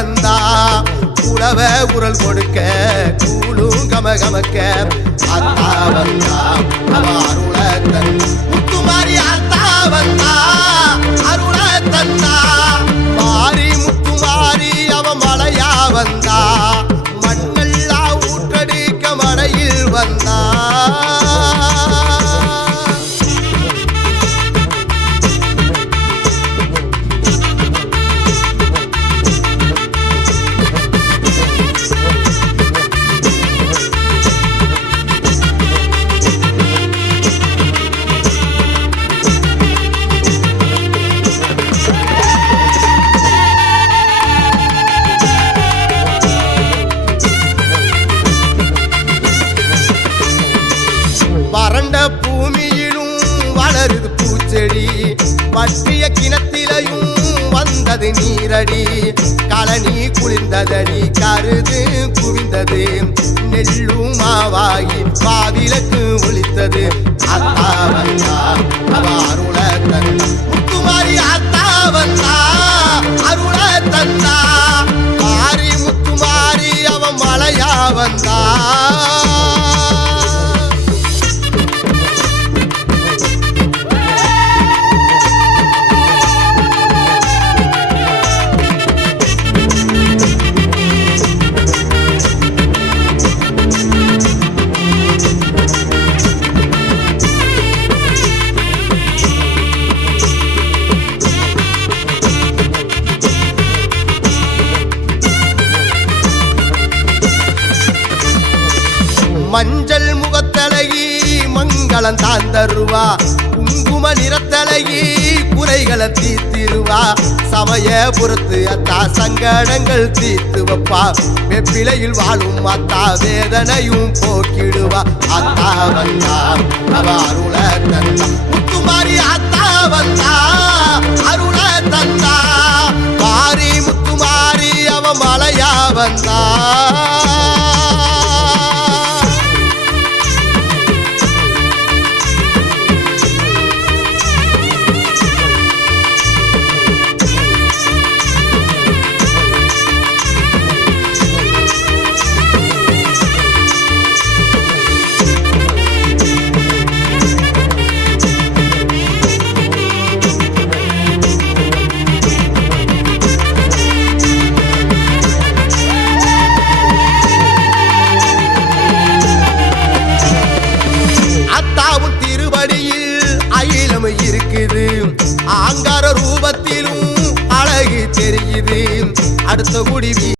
வந்தா உழவ உரல் கொடுக்க கூழும் கமகமக்க அத்தா வந்தா அவ அருள தன் முத்துமாரி அத்தா வந்தா அருள தந்தா மாறி முத்துமாரி அவ மலையா வந்தா மண்ணெல்லாம் ஊற்றடிக்க மலையில் வந்தா வறண்ட பூமியிலும் வளருது பூச்செடி வற்றிய கிணத்திலையும் வந்தது நீரடி களனி குளிர்ந்ததடி கருது குவிந்தது நெல்லும் மாவாகி பாவிலக்கு ஒளித்தது அத்தா வந்தா அவ அருள தந்தா முத்துமாரி அத்தா வந்தா அருள தந்தா மாறி முத்துமாரி அவ மலையா வந்தா மஞ்சள் முகத்தழகி மங்களம் தான் தருவா குங்கும நிறத்தழகி குறைகளை தீர்த்திருவா சமய பொறுத்து அத்தா சங்கடங்கள் தீர்த்து வைப்பா வெப்பிலையில் வாழும் அத்தா வேதனையும் போக்கிடுவா அத்தா வந்தா அவ அருள தந்தா முத்துமாரி அத்தா வந்தா அருள தந்தா மாறி முத்துமாரி அவ மலையா வந்தா இருக்குது ஆங்கார ரூபத்திலும் அழகு தெரியுது அடுத்த குடி